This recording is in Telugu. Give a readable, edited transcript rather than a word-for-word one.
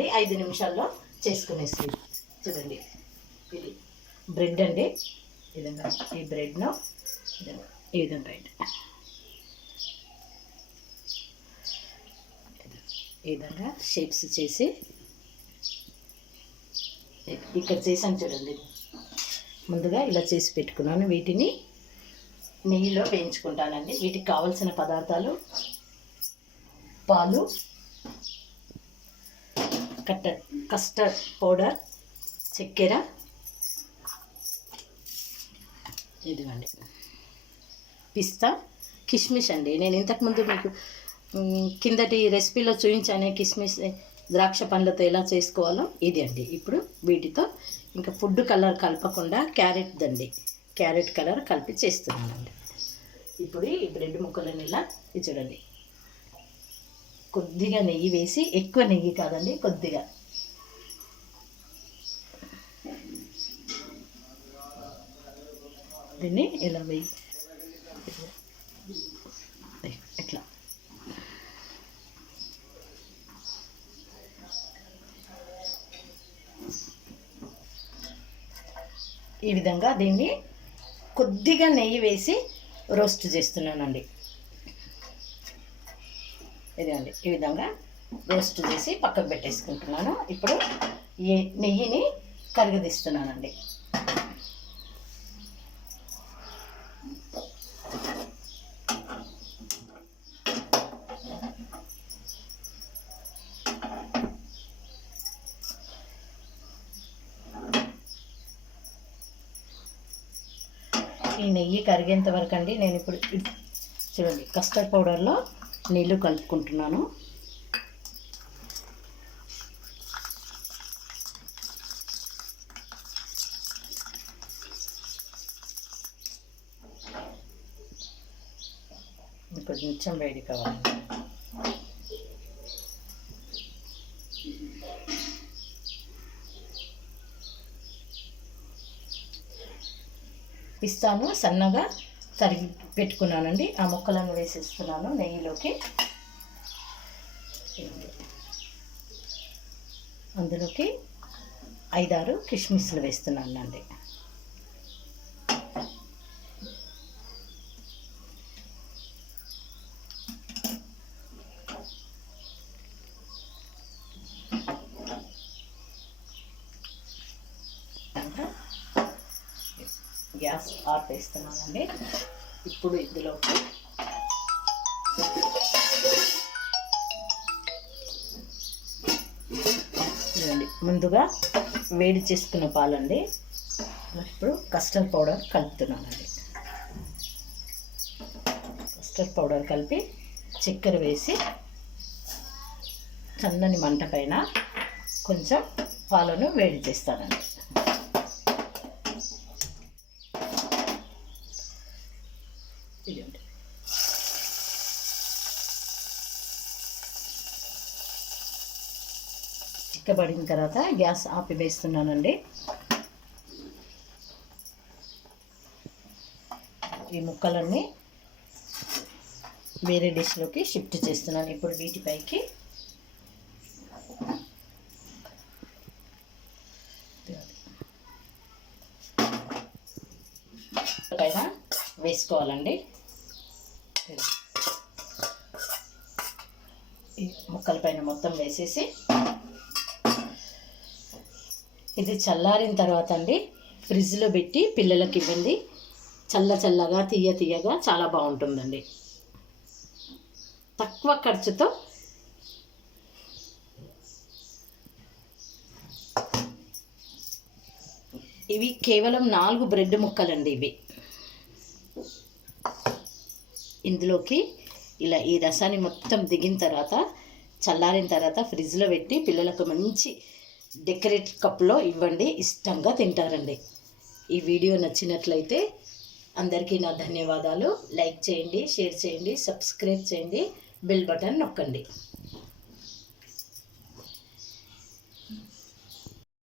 అండి, 5 నిమిషాల్లో చేసుకునేసి. చూడండి, ఇది బ్రెడ్ అండి. ఈ విధంగా ఈ బ్రెడ్ను ఈ విధంగా ఈ విధంగా షేప్స్ చేసి ఇక్కడ చేసాను చూడండి. ముందుగా ఇలా చేసి పెట్టుకున్నాను. వీటిని నెయ్యిలో వేయించుకుంటానండి. వీటికి కావలసిన పదార్థాలు పాలు, కస్టర్డ్ పౌడర్, చక్కెర, ఇదిగండి పిస్తా, కిస్మిస్ అండి. నేను ఇంతకుముందు మీకు కిందటి రెసిపీలో చూపించానే కిస్మిస్ ద్రాక్ష పండ్లతో ఎలా చేసుకోవాలో ఇది అండి. ఇప్పుడు వీటితో ఇంకా ఫుడ్ కలర్ కలపకుండా క్యారెట్ కలర్ కలిపి చేస్తున్నానండి. ఇప్పుడు ఈ బ్రెడ్ ముక్కలను ఇలా చూడండి, కొద్దిగా నెయ్యి వేసి, ఎక్కువ నెయ్యి కాదండి, కొద్దిగా దీన్ని ఇలా వేయి, ఇట్లా ఈ విధంగా దీన్ని కొద్దిగా నెయ్యి వేసి రోస్ట్ చేస్తున్నానండి. ఇదండి, ఈ విధంగా రోస్ట్ చేసి పక్కకు పెట్టేసుకుంటున్నాను. ఇప్పుడు ఈ నెయ్యిని కరగదీస్తున్నానండి. ఈ నెయ్యి కరిగేంత వరకు అండి నేను ఇప్పుడు చూడండి కస్టర్డ్ పౌడర్లో నీళ్ళు కలుపుకుంటున్నాను. కొంచెం వేడి కావాలి. పిస్తాను సన్నగా తరిగి పెట్టుకున్నానండి. ఆ ముక్కలను వేసేస్తున్నాను నెయ్యిలోకి. అందులోకి 5-6 కిస్మిస్లు వేస్తున్నాను అండి. గ్యాస్ ఆపేస్తున్నానండి. ఇప్పుడు ఇందులోకి ముందుగా వేడి చేసుకున్న పాలండి. ఇప్పుడు కస్టర్డ్ పౌడర్ కలుపుతున్నానండి. కస్టర్డ్ పౌడర్ కలిపి చక్కెర వేసి సన్నని మంట పైన కొంచెం పాలను వేడి చేస్తానండి. ఇదండి, చిక్కబడిన తర్వాత గ్యాస్ ఆపి వేస్తున్నానండి. ఈ ముక్కలన్నీ వేరే డిష్లోకి షిఫ్ట్ చేస్తున్నాను. ఇప్పుడు వీటిపైకి పైన వేసుకోవాలండి. ఈ ముక్కల పైన మొత్తం వేసేసి ఇది చల్లారిన తర్వాత అండి ఫ్రిడ్జ్లో పెట్టి పిల్లలకి ఇవ్వండి. చల్లగా తీయగా చాలా బాగుంటుందండి. తక్కువ ఖర్చుతో ఇవి కేవలం 4 బ్రెడ్ ముక్కలండి. ఇవి ఇందులోకి ఇలా ఈ రసాన్ని మొత్తం దిగిన తర్వాత చల్లారిన తర్వాత ఫ్రిడ్జ్లో పెట్టి పిల్లలకు మంచి డెకరేట్ కప్లో ఇవ్వండి. ఇష్టంగా తింటారండి. ఈ వీడియో నచ్చినట్లయితే అందరికీ నా ధన్యవాదాలు. లైక్ చేయండి, షేర్ చేయండి, సబ్స్క్రైబ్ చేయండి, బెల్ బటన్ నొక్కండి.